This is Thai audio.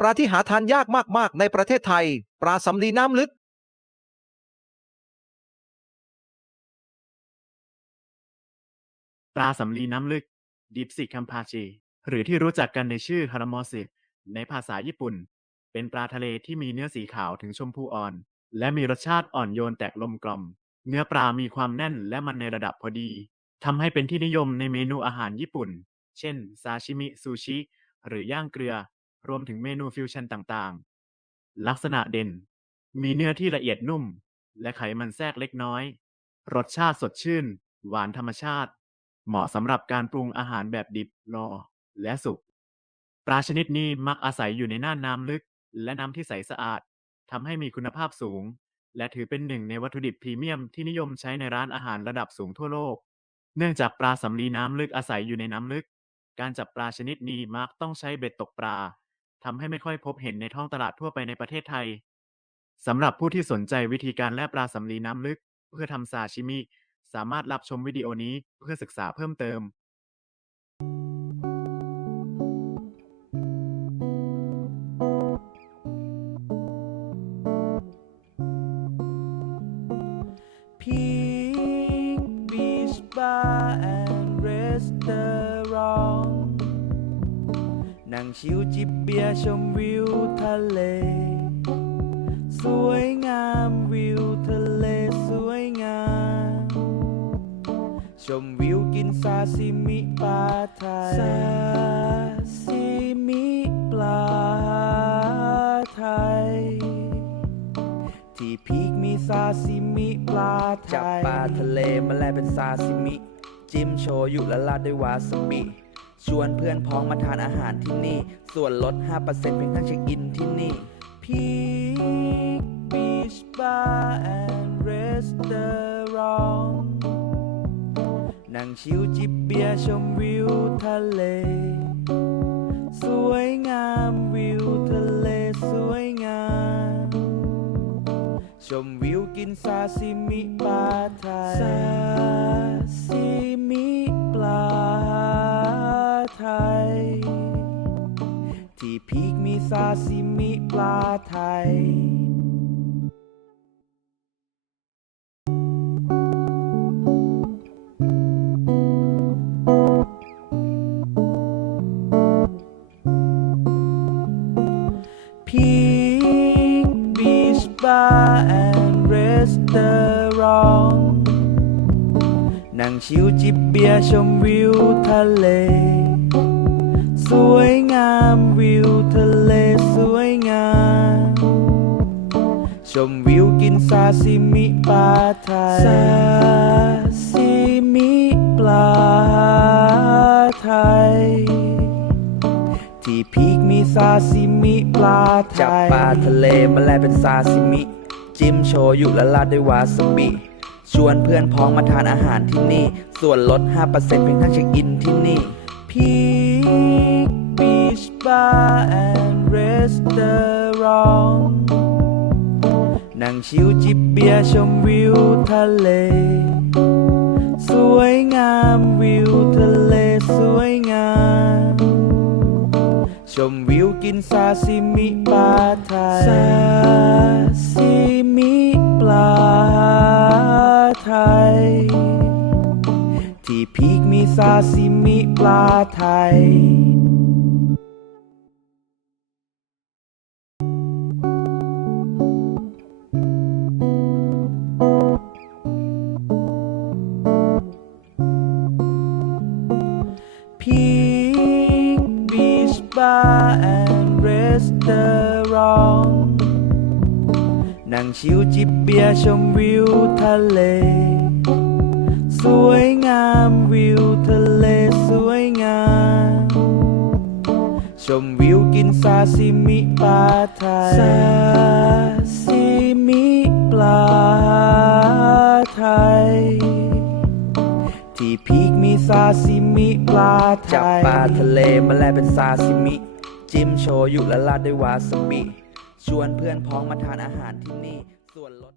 ปลาที่หาทานยากมากๆ ในประเทศไทย ปลาสำลีน้ำลึกปลาสำลีน้ำลึกดิปซิคัมพาเจหรือที่รู้จักกันในชื่อฮารามอสิในภาษาญี่ปุ่น เป็นปลาทะเลที่มีเนื้อสีขาวถึงชมพูอ่อน และมีรสชาติอ่อนโยนแตกลมกล่อม เนื้อปลามีความแน่นและมันในระดับพอดีทำให้เป็นที่นิยมในเมนูอาหารญี่ปุ่น เช่น ซาชิมิซูชิ หรือย่างเกลือ รวมถึงเมนูฟิวชั่นต่างๆ ลักษณะเด่น มีเนื้อที่ละเอียดนุ่ม และไขมันแทรกเล็กน้อย รสชาติสดชื่น หวานธรรมชาติ เหมาะสำหรับการปรุงอาหารแบบดิบรอ และสุก ปลาชนิดนี้มักอาศัยอยู่ในน่านน้ำลึก และน้ำที่ใสสะอาดทำให้มีคุณภาพสูง และถือเป็นหนึ่งในวัตถุดิบพรีเมียมที่นิยมใช้ในร้านอาหารระดับสูงทั่วโลก เนื่องจากปลาสำลีน้ำลึกอาศัยอยู่ในน้ำลึก การจับปลาชนิดนี้มักต้องใช้เบ็ดตกปลา ทำให้ไม่ค่อยพบเห็นในท้องตลาดทั่วไปในประเทศไทย สำหรับผู้ที่สนใจวิธีการแล่ปลาสำลีน้ำลึก เพื่อทำซาชิมิ สามารถรับชมวิดีโอนี้เพื่อศึกษาเพิ่มเติม Peak Beach Bar and ชิวจิบเบียร์ชมวิวทะเล สวยงามวิวทะเลสวยงาม ชมวิวกินซาซิมิปลาไทยซาซิมิปลาไทย ที่พีกมีซาซิมิปลาไทยจับปลาทะเลมาแลเป็นซาซิมิ จิ้มโชยุและราดด้วยวาซาบิ ชวนเพื่อนพ้องมาทานอาหารที่นี่ ส่วนลด 5%เพียงแค่เช็คอินที่นี่พีกบีชบาร์แอนด์รีสตอรองนั่งชิวจิบเบียร์ชมวิวทะเล สวยงามวิวทะเลสวยงาม ชมวิวกินซาซิมิปลาไทยซาซิ ซิมิปลาไทย Peak Beach Bar and Restaurant นั่งชิวจิบเบียร์ชมวิวทะเล สวยงามวิวทะเลสวยงาม ชมวิวกินซาซิมิปลาไทยซาซิมิปลาไทย ที่พีกมีซาซิมิปลาไทย จับปลาทะเลมาแลเป็นซาซิมิ จิ้มโชยุและราดด้วยวาซาบิชวนเพื่อนพ้องมาทานอาหารที่นี่ ส่วนลด 5%เพียงแค่เช็คอินที่นี่ พี กบีชบาร์แอนด์รีสตอรองนั่งชิวจิบเบียร์ชมวิวทะเล สวยงามวิวทะเลสวยงาม ชมวิวกินซาซิมิปลาไทย ซาซิมิปลาไทย พีกมีซาซิมิปลาไทย Peak Beach Bar and Restaurant นั่งชิวจิบเบียร์ชมวิวทะเล ซิมิปลาไทยซาซิมิปลาไทย ที่พีกมีซาซิมิปลาไทย จับปลาทะเลมาแลเป็นซาซิมิ จิ้มโชยุและราดด้วยวาซาบิ ชวนเพื่อนพ้องมาทานอาหารที่นี่ ส่วนลด